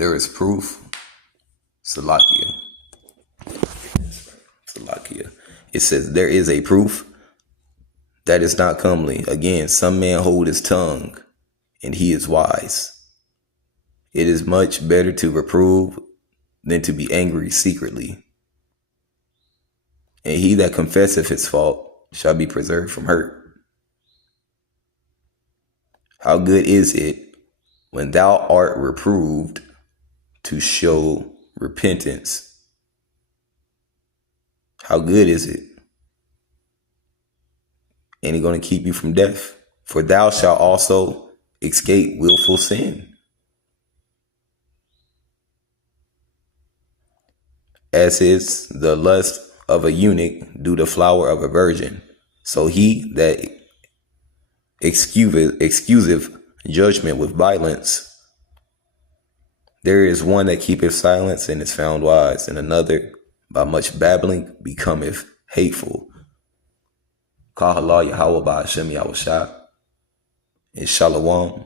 There is proof. Salakia. Salakia. It says there is a proof that is not comely. Again, some man hold his tongue, and he is wise. It is much better to reprove than to be angry secretly. And he that confesseth his fault shall be preserved from hurt. How good is it when thou art reproved to show repentance? How good is it? And he's going to keep you from death. For thou shalt also escape willful sin. As is the lust of a eunuch do the flower of a virgin. So he that excuseth judgment with violence, there is one that keepeth silence and is found wise, and another by much babbling becometh hateful. Kahala Yahweh Ba'ashem Yahushua, and Shalom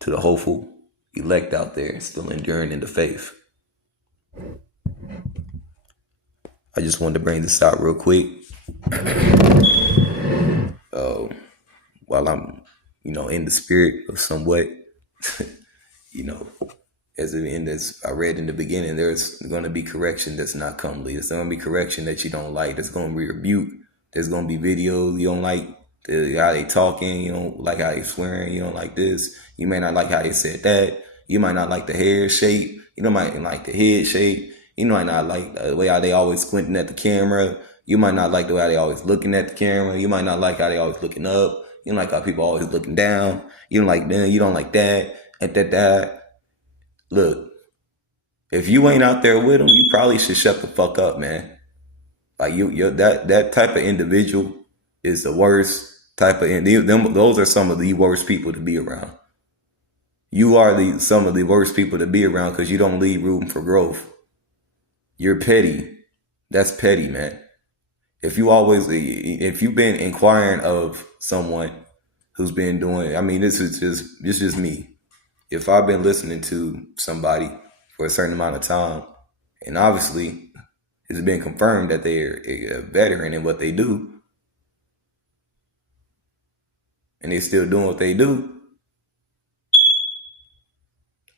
to the hopeful elect out there still enduring in the faith. I just wanted to bring this out real quick. While I'm, in the spirit of somewhat, as I read in the beginning, there's going to be correction that's not comely. There's going to be correction that you don't like. There's going to be rebuke. There's going to be videos you don't like, how they talking. You don't like how they swearing. You don't like this. You may not like how they said that. You might not like the hair shape. You might not like the head shape. You might not like the way how they always squinting at the camera. You might not like the way how they always looking at the camera. You might not like how they always looking up. You don't like how people always looking down. You don't like them. You don't like that. And that. Look, if you ain't out there with them, you probably should shut the fuck up, man. Like that type of individual is the worst type of those are some of the worst people to be around. You are some of the worst people to be around because you don't leave room for growth. You're petty. That's petty, man. If you've been inquiring of someone who's been doing, this is just me. If I've been listening to somebody for a certain amount of time, and obviously it's been confirmed that they're a veteran in what they do, and they're still doing what they do,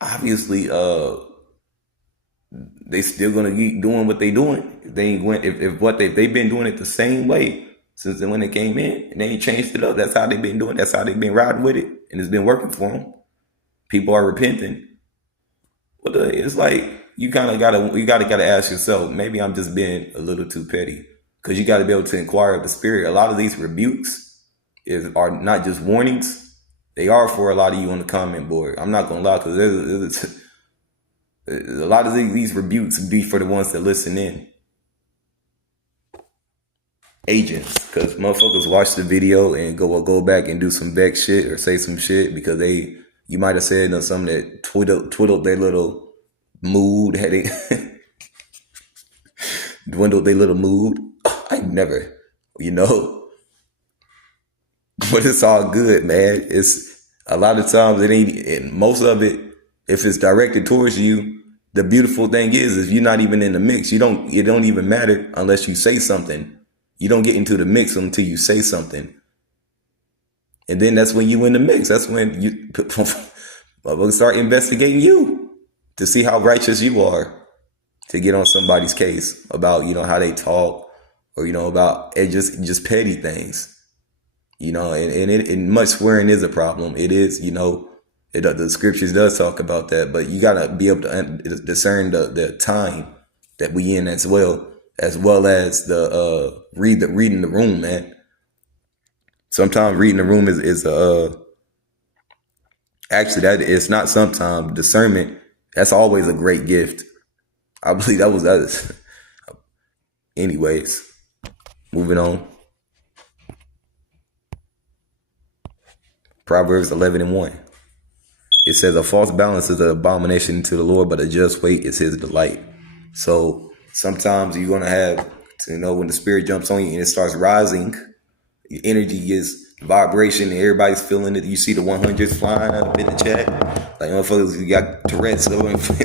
obviously, they still gonna keep doing what they doing. If they've been doing it the same way since when they came in, and they ain't changed it up. That's how they've been doing. That's how they've been riding with it, and it's been working for them. People are repenting. But it's like you gotta ask yourself. Maybe I'm just being a little too petty, because you got to be able to inquire of the spirit. A lot of these rebukes are not just warnings; they are for a lot of you on the comment board. I'm not gonna lie, because a lot of these rebukes be for the ones that listen in. Agents, because motherfuckers watch the video and go back and do some vex shit or say some shit because you might have said something that twiddled their little mood, dwindled their little mood. I never, but it's all good, man. It's a lot of times it ain't, and most of it, if it's directed towards you, the beautiful thing is you're not even in the mix. It don't even matter unless you say something. You don't get into the mix until you say something. And then that's when you in the mix. That's when you start investigating you to see how righteous you are, to get on somebody's case about, how they talk, or, about just petty things, and much swearing is a problem. It is, the scriptures does talk about that, but you got to be able to discern the time that we in as well as the reading the room, man. Sometimes reading the room is actually that it's not sometimes discernment. That's always a great gift. I believe that was. Anyways, moving on. Proverbs 11:1. It says, a false balance is an abomination to the Lord, but a just weight is his delight. So sometimes you're going to have, when the spirit jumps on you and it starts rising, Your energy gets vibration and everybody's feeling it. You see the 100s flying up in the chat. Like motherfuckers, you got Tourette's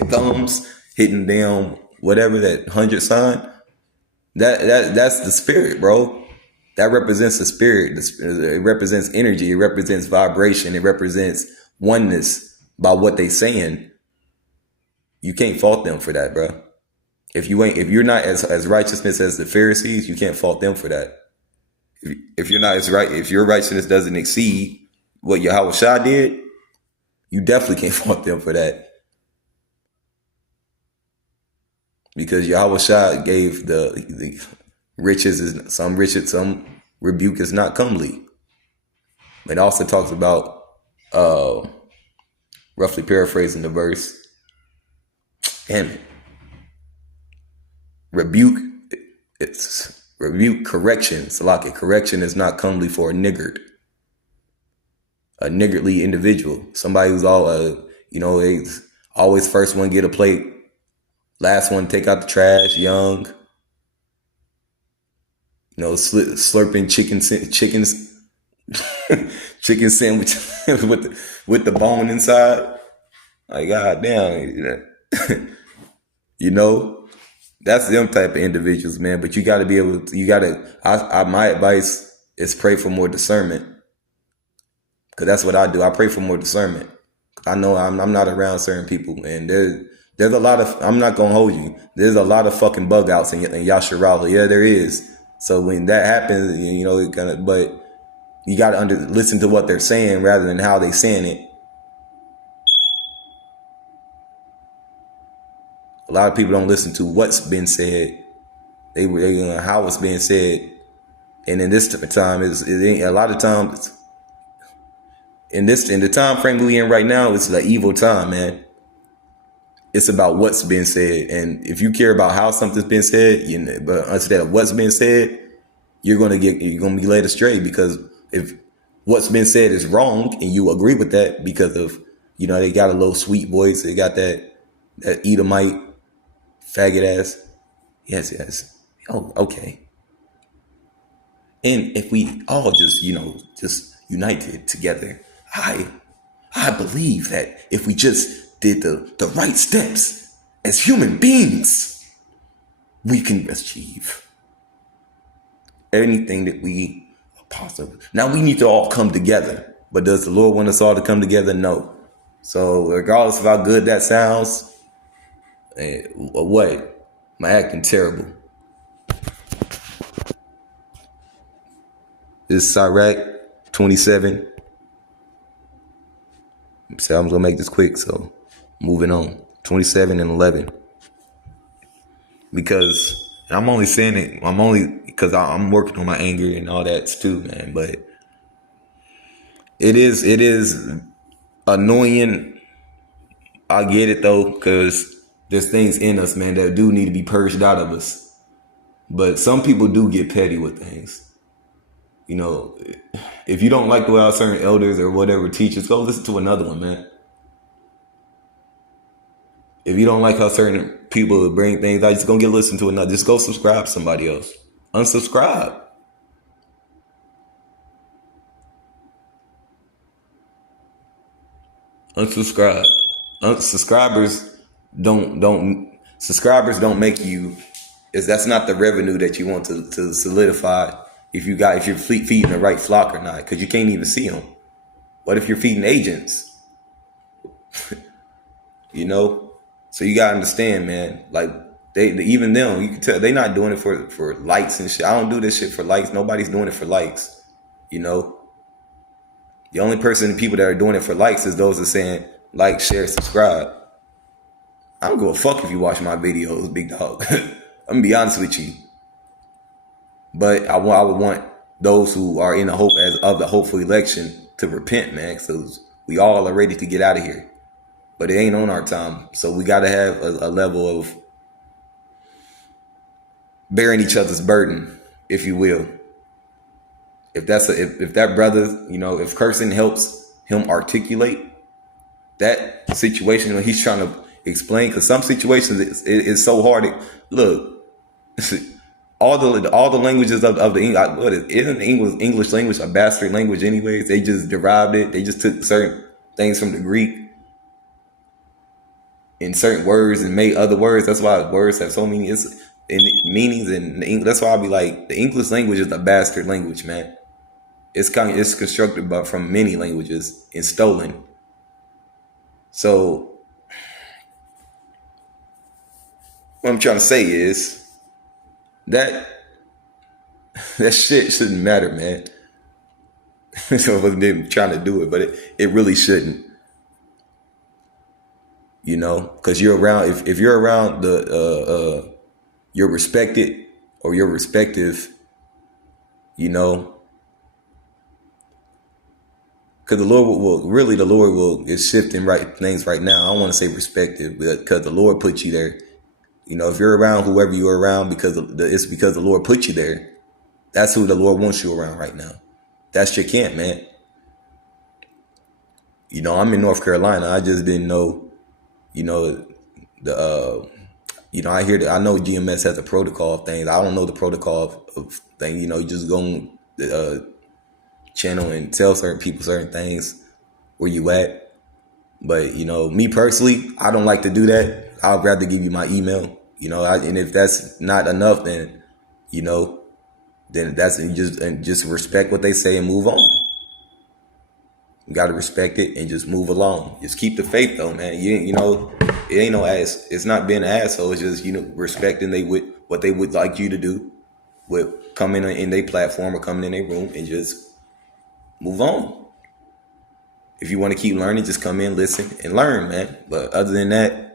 thumbs hitting down whatever that 100 sign. That's the spirit, bro. That represents the spirit. It represents energy. It represents vibration. It represents oneness by what they saying. You can't fault them for that, bro. If you're not as righteousness as the Pharisees, you can't fault them for that. If you're not as right, if your righteousness doesn't exceed what Yahweh Shah did, you definitely can't fault them for that. Because Yahweh Shah gave the riches is some rebuke is not comely. It also talks about roughly paraphrasing the verse. Damn it. Rebuke correction. Salaki, correction is not comely for a niggard. A niggardly individual. Somebody who's all they always first one get a plate, last one take out the trash, young. Slurping chickens chicken sandwich with the bone inside. Like, goddamn. That's them type of individuals, man. But you got to be able to, my advice is pray for more discernment. Because that's what I do. I pray for more discernment. I know I'm not around certain people. And there's a lot of, I'm not going to hold you. There's a lot of fucking bug outs in Yasharala. Yeah, there is. So when that happens, but you got to listen to what they're saying rather than how they saying it. A lot of people don't listen to what's been said. They how it's being said. And in this time, a lot of times, in the time frame we in right now, it's the evil time, man. It's about what's been said. And if you care about how something's been said, but instead of what's been said, you're gonna be led astray, because if what's been said is wrong and you agree with that because of, they got a little sweet voice, they got that Edomite faggot ass. Yes. Oh, okay. And if we all just united together, I believe that if we just did the right steps as human beings, we can achieve anything that we are possible. Now we need to all come together. But does the Lord want us all to come together? No. So regardless of how good that sounds, what? Am I acting terrible? This is Sirach 27. So I'm gonna make this quick. So moving on. 27 and 11. Because I'm only saying it. Because I'm working on my anger and all that too, man. But it is annoying. I get it though, because there's things in us, man, that do need to be purged out of us. But some people do get petty with things. If you don't like the way our certain elders or whatever teachers, go listen to another one, man. If you don't like how certain people bring things out, just go listen to another. Just go subscribe to somebody else. Unsubscribe. Unsubscribe. Subscribers don't make you. That's not the revenue that you want to solidify. If you're feeding the right flock or not, because you can't even see them. What if you're feeding agents? So you gotta understand, man. Like even them, you can tell they not doing it for likes and shit. I don't do this shit for likes. Nobody's doing it for likes. The only people that are doing it for likes is those that are saying like, share, subscribe. I don't give a fuck if you watch my videos, big dog. I'm gonna be honest with you. But I would want those who are in the hope of the hopeful election to repent, man. So we all are ready to get out of here. But it ain't on our time. So we got to have a level of bearing each other's burden, if you will. If that brother, if cursing helps him articulate that situation when he's trying to explain, because some situations it's so hard. Look, all the languages of the what isn't the English language a bastard language anyways? They just derived it. They just took certain things from the Greek in certain words and made other words. That's why words have so many meanings, and that's why I be like, the English language is a bastard language, man. It's constructed from many languages and stolen. So what I'm trying to say is that shit shouldn't matter, man. So they're trying to do it, but it really shouldn't. You know, because you're around. If you're around you're respected or you're respective. You know, because the Lord is shifting things right now. I don't want to say respective, because the Lord put you there. You know, if you're around whoever you're around, it's because the Lord put you there. That's who the Lord wants you around right now. That's your camp, man. You know, I'm in North Carolina. I just didn't know, you know, I know GMS has a protocol of things. I don't know the protocol of things. You know, you just go on the channel and tell certain people certain things where you at. But, you know, me personally, I don't like to do that. I'd rather give you my email, you know, and if that's not enough, then, you know, then just respect what they say and move on. You got to respect it and just move along. Just keep the faith, though, man. You know, it ain't no ass. It's not being an asshole. It's just, you know, respecting what they would like you to do with coming in their platform or coming in their room, and just move on. If you want to keep learning, just come in, listen, and learn, man. But other than that,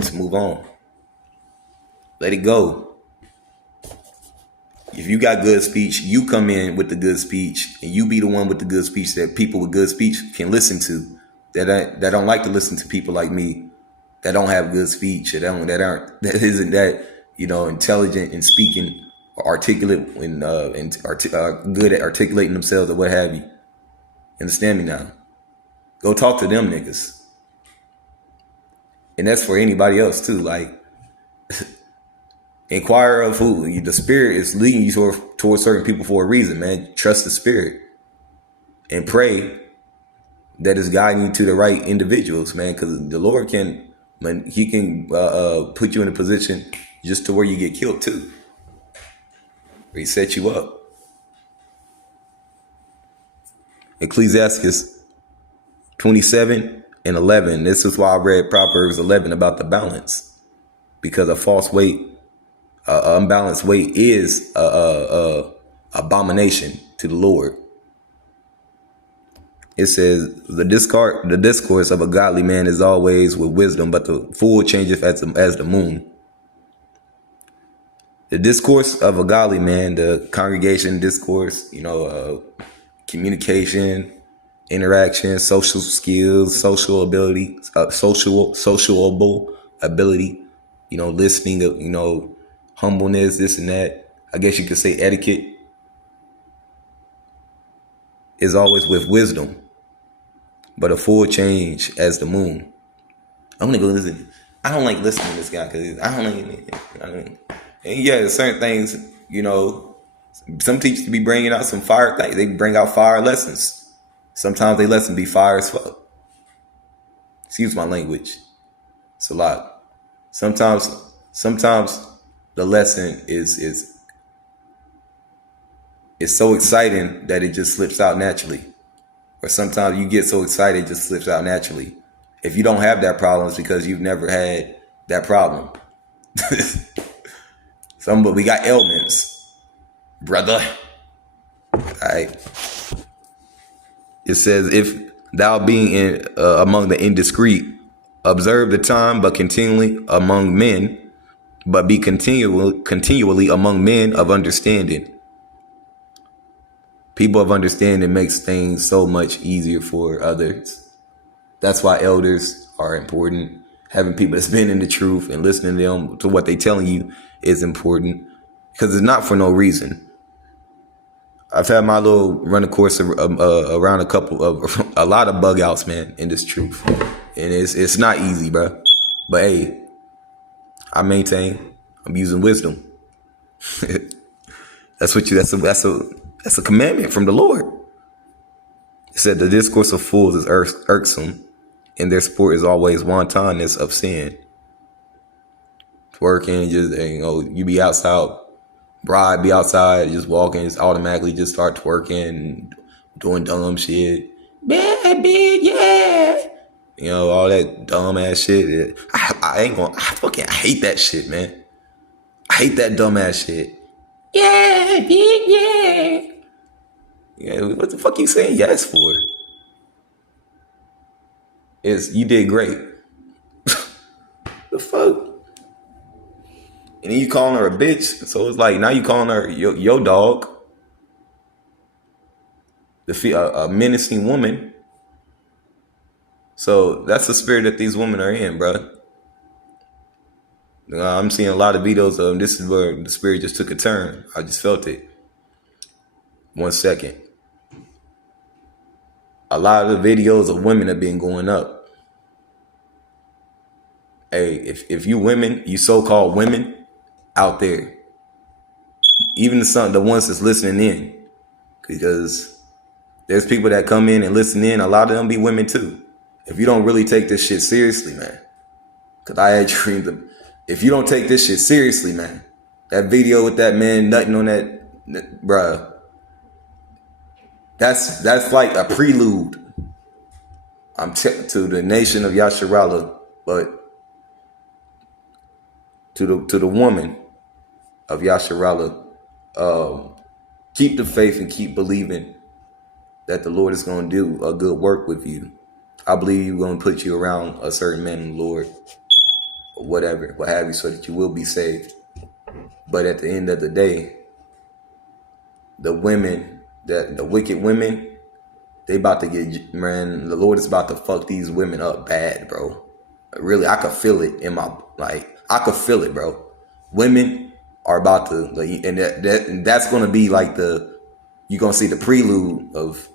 just move on. Let it go. If you got good speech, you come in with the good speech, and you be the one with the good speech that people with good speech can listen to. That don't like to listen to people like me that don't have good speech, that isn't that, you know, intelligent in speaking or articulate and good at articulating themselves or what have you. Understand me now? Go talk to them niggas. And that's for anybody else too. Like, inquire of who the spirit is leading you towards certain people for a reason, man. Trust the spirit and pray that it's guiding you to the right individuals, man. Because the Lord can put you in a position just to where you get killed too, where He set you up. Ecclesiastes 27:11. This is why I read Proverbs 11 about the balance, because a false weight, unbalanced weight, is a abomination to the Lord. It says, the discourse of a godly man is always with wisdom, but the fool changeth as the moon. The discourse of a godly man, the congregation discourse, you know, communication, interaction, social skills, social ability, sociable ability, you know, listening, you know, humbleness, this and that. I guess you could say etiquette is always with wisdom, but a fool change as the moon. I'm gonna go listen. I don't like listening to this guy because and yeah, certain things, you know, some teachers be bringing out some fire things. They bring out fire lessons. Sometimes they lesson be fire as fuck. Excuse my language. It's a lot. Sometimes the lesson is so exciting that it just slips out naturally. Or sometimes you get so excited it just slips out naturally. If you don't have that problem, it's because you've never had that problem. But we got ailments, brother. All right. It says, if thou being among the indiscreet, observe the time, but continually among men, but be continually among men of understanding. People of understanding makes things so much easier for others. That's why elders are important. Having people that's been in the truth and listening to them, to what they telling you, is important, because it's not for no reason. I've had my little running course around a lot of bug outs, man, in this truth, and it's not easy, bro. But hey, I maintain I'm using wisdom. That's a commandment from the Lord. It said the discourse of fools is irksome, and their sport is always wantonness of sin. Twerking, just you be outside, bride be outside, just walking, just automatically just start twerking, doing dumb shit. Baby, yeah. All that dumb ass shit. I hate that shit, man. I hate that dumb ass shit. Yeah, big, yeah. Yeah, what the fuck you saying yes for? You did great. The fuck? And then you calling her a bitch. So it's like now you calling her your dog. A menacing woman. So that's the spirit that these women are in, bro. I'm seeing a lot of videos of this is where the spirit just took a turn. I just felt it. 1 second. A lot of the videos of women have been going up. Hey, if you women, you so-called women out there, even the ones that's listening in, because there's people that come in and listen in, a lot of them be women too. If you don't really take this shit seriously, man, because I had dreamed of, if you don't take this shit seriously, man, that video with that man nutting on that, bruh, that's like a prelude. To the nation of Yasharala, but to the woman of Yasharala, keep the faith and keep believing that the Lord is going to do a good work with you. I believe He's going to put you around a certain man in the Lord, or whatever, what have you, so that you will be saved. But at the end of the day, the wicked women, they about to get, man, the Lord is about to fuck these women up bad, bro. Really, I could feel it in my, I could feel it, bro. Women are about to, and that's going to be like you're going to see the prelude of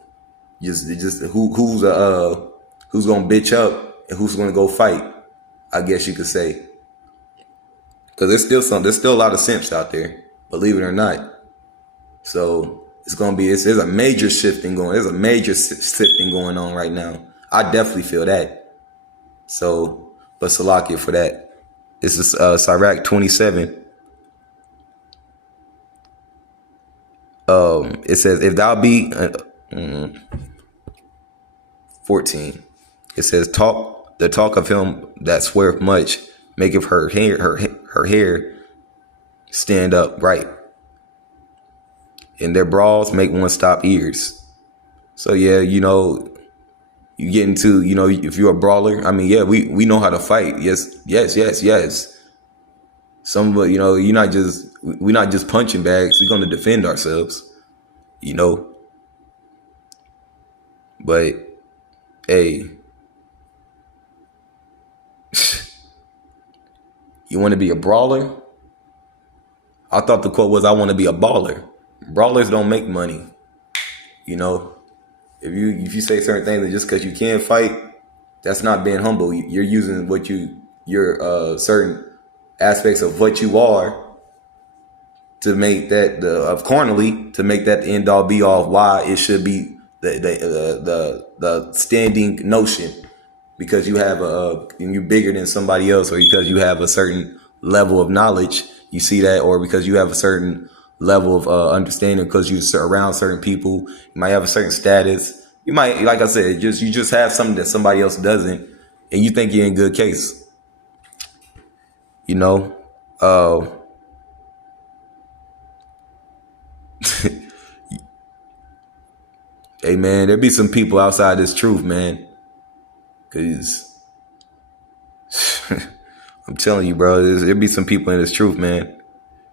just who's going to bitch up and who's going to go fight, I guess you could say. Because there's still a lot of simps out there, believe it or not. So it's going to be, there's a major sifting going on right now. I definitely feel that. So, but Salakia for that. This is Sirach 27. It says, if thou be 14. It says, the talk of him that sweareth much maketh her hair stand up right, and their brawls make one stop ears. So yeah, you get into, if you're a brawler, I mean, yeah, we know how to fight. Yes. Some of we're not just punching bags. We're going to defend ourselves, But hey, you want to be a brawler? I thought the quote was, I want to be a baller. Brawlers don't make money. If you say certain things and just because you can't fight, that's not being humble. You're using your certain aspects of what you are to make that of carnally, to make that the end all be all of why it should be the standing notion, because you have you're bigger than somebody else, or because you have a certain level of knowledge. You see that, or because you have a certain level of understanding, because you're around certain people. You might have a certain status. You might, like I said, you just have something that somebody else doesn't, and you think you're in good case. Hey man, there be some people outside this truth, man. Cause I'm telling you, bro, there be some people in this truth, man.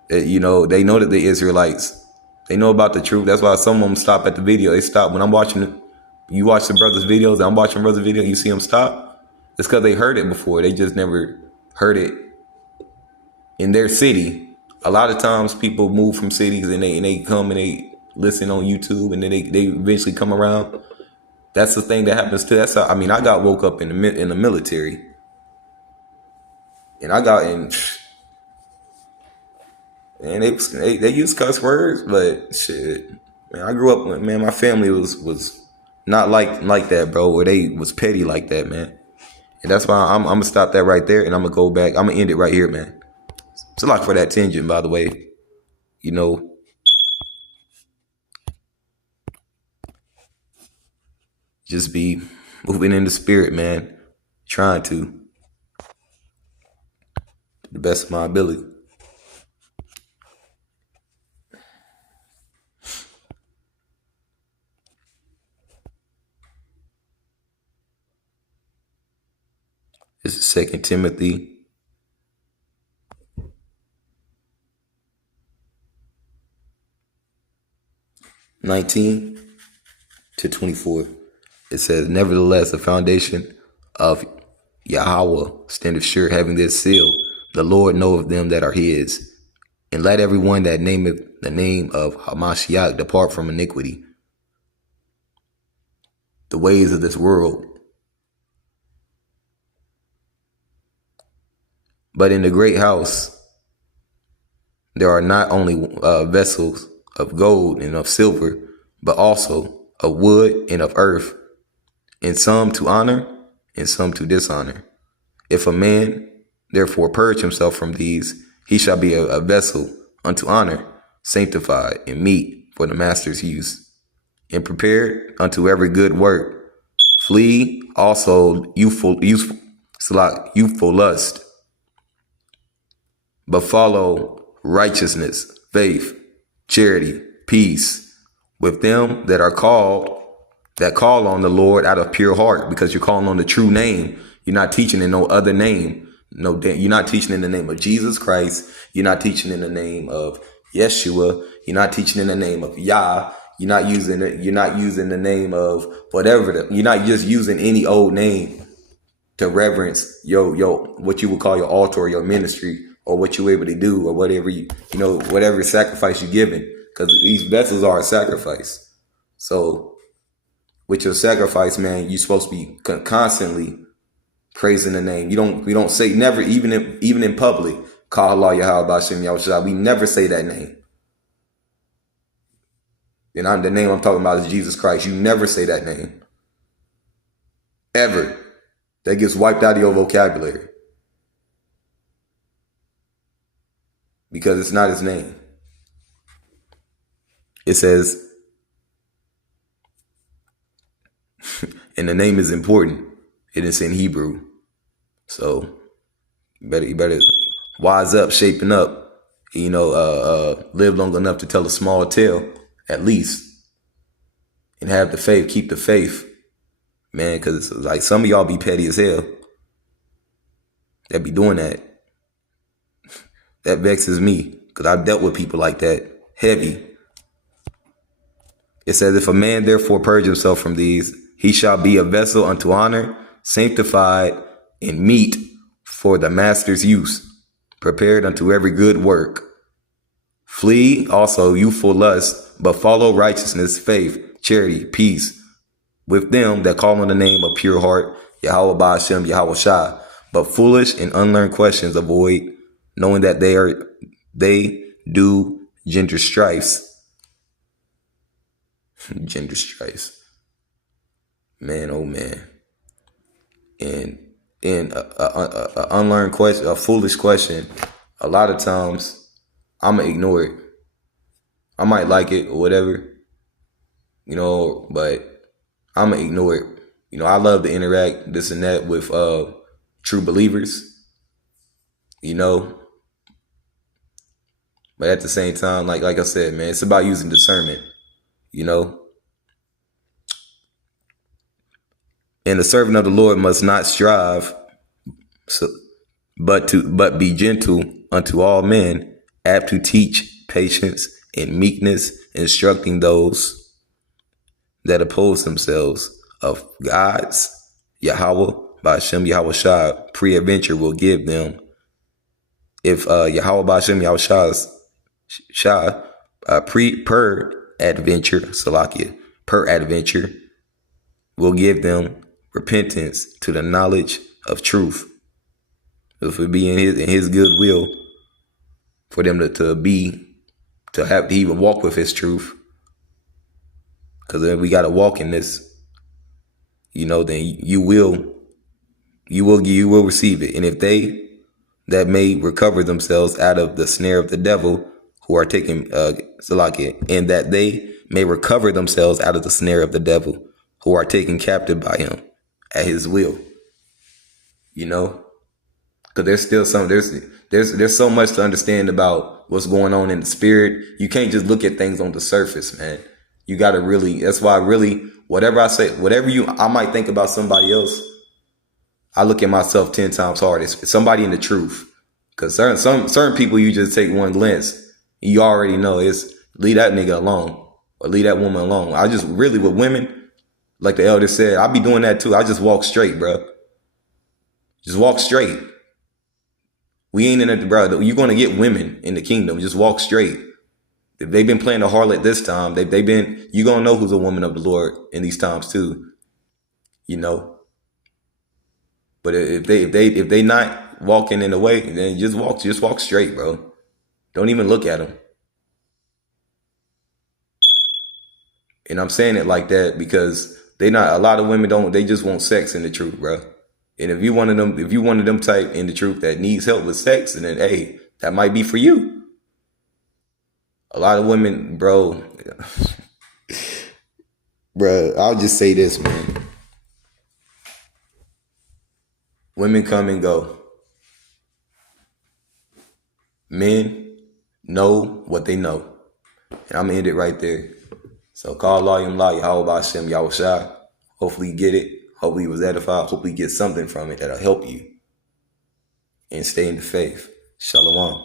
That, they know that the Israelites, they know about the truth. That's why some of them stop at the video. They stop when I'm watching it. You watch the brother's videos, I'm watching brother's video, you see them stop. It's because they heard it before. They just never heard it in their city. A lot of times people move from cities and they come and they listen on YouTube, and then they eventually come around. That's the thing that happens too. I got woke up in the military, and I got in, and they use cuss words, but shit, man, I grew up with, man, my family was not like that, bro, where they was petty like that, man. And that's why I'm gonna stop that right there, and I'm gonna go back. I'm gonna end it right here, man. It's a lot for that tangent, by the way. You know, just be moving in the spirit, man. Trying to the best of my ability. This is 2 Timothy 19-24. It says, nevertheless, the foundation of Yahweh standeth sure, having this seal: the Lord knoweth them that are his. And let everyone that nameth the name of Hamashiach depart from iniquity, the ways of this world. But in the great house there are not only vessels of gold and of silver, but also of wood and of earth, and some to honor and some to dishonor. If a man therefore purge himself from these, he shall be a vessel unto honor, sanctified and meet for the master's use, and prepared unto every good work. Flee also youthful lust, but follow righteousness, faith, charity, peace with them that are called, that call on the Lord out of pure heart, because you're calling on the true name. You're not teaching in no other name. No, you're not teaching in the name of Jesus Christ. You're not teaching in the name of Yeshua. You're not teaching in the name of Yah. You're not using it. You're not using the name of whatever. You're not just using any old name to reverence your what you would call your altar or your ministry, or what you're able to do, or whatever whatever sacrifice you're giving, because these vessels are a sacrifice. So with your sacrifice, man, you're supposed to be constantly praising the name. We don't say, never, even in public, call Allah Yahweh Bashem Yahushua. We never say that name. And the name I'm talking about is Jesus Christ. You never say that name. Ever. That gets wiped out of your vocabulary. Because it's not his name. It says, and the name is important. It is in Hebrew. So you better wise up, shaping up, live long enough to tell a small tale, at least. And have the faith, keep the faith. Man, because like some of y'all be petty as hell. That be doing that. That vexes me, because I've dealt with people like that. Heavy. It says, if a man therefore purge himself from these, he shall be a vessel unto honor, sanctified, and meet for the master's use, prepared unto every good work. Flee also youthful lust, but follow righteousness, faith, charity, peace with them that call on the name of pure heart, Yahweh Ba'ashem, Yahweh Shah. But foolish and unlearned questions avoid, knowing that they do gender strifes. Gender strifes. Man, oh man. And a unlearned question, a foolish question, a lot of times I'm gonna ignore it. I might like it or whatever, but I'm gonna ignore it. I love to interact this and that with true believers, but at the same time, like I said, man, it's about using discernment, And the servant of the Lord must not strive, but be gentle unto all men, apt to teach patience and meekness, instructing those that oppose themselves. Of God's Yahweh Ba'ashem Yahweh Shah pre-adventure will give them. If Yahweh Ba'ashem Yahweh Shah per adventure will give them repentance to the knowledge of truth. If it be in his good will, for them to have to even walk with his truth. Because then we got to walk in this, then you will receive it. And if they that may recover themselves out of the snare of the devil, who are taking Salakia, and that they may recover themselves out of the snare of the devil, who are taken captive by him at his will. Because there's still there's so much to understand about what's going on in the spirit. You can't just look at things on the surface, man. You got to really. That's why whatever I say, I might think about somebody else, I look at myself 10 times harder. It's somebody in the truth. Because certain people, you just take one glance, you already know it's leave that nigga alone or leave that woman alone. I just really, with women, like the elder said, I be doing that too. I just walk straight, bro. Just walk straight. We ain't in it, bro. You're going to get women in the kingdom. Just walk straight. If they've been playing the harlot this time, you're going to know who's a woman of the Lord in these times too. But if they not walking in the way, then just walk straight, bro. Don't even look at them. And I'm saying it like that because a lot of women they just want sex in the truth, bro. And if you one of them type in the truth that needs help with sex, then hey, that might be for you. A lot of women, bro, I'll just say this, man. Women come and go. Men know what they know. And I'm going to end it right there. So call Layim La, Yahweh Hashem, Yahushua. Hopefully you get it. Hopefully you was edified. Hopefully you get something from it that'll help you. And stay in the faith. Shalom.